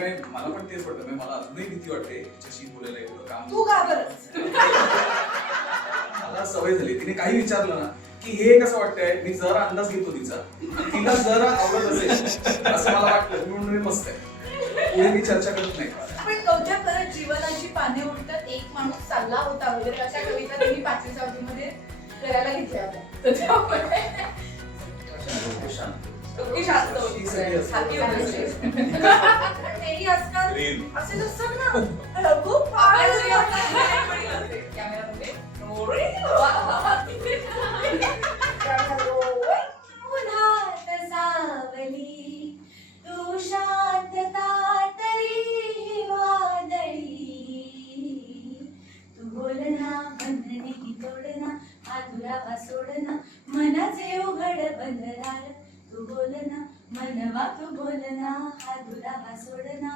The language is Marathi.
म्हणजे मला पण तेच वाटतं. म्हणजे मला अजूनही भीती वाटते तिच्याशी बोलायला एवढं काम तू घाबरच मला सवय झाली. तिने काही विचारलं ना की हे कसं वाटतंय? मी जरा अंदाज घेतो तिचा. तिला जरा आवडत असेल असं मला वाटतं. मी म्हणून मस्त आहे. पुढे मी चर्चा करत नाही. पण कवच्या परत जीवनाची पाने उलटत एक माणूस चालला होता वगैरे अशा कविता त्यांनी पाचवी चौथीमध्ये करायला घेतल्या होत्या. तर त्यामुळे शांत. होती. सगळी आतुरावा सोडना मनाचे उघड बंद तू बोलना मनवा तू बोलना हा दुरावा सोडना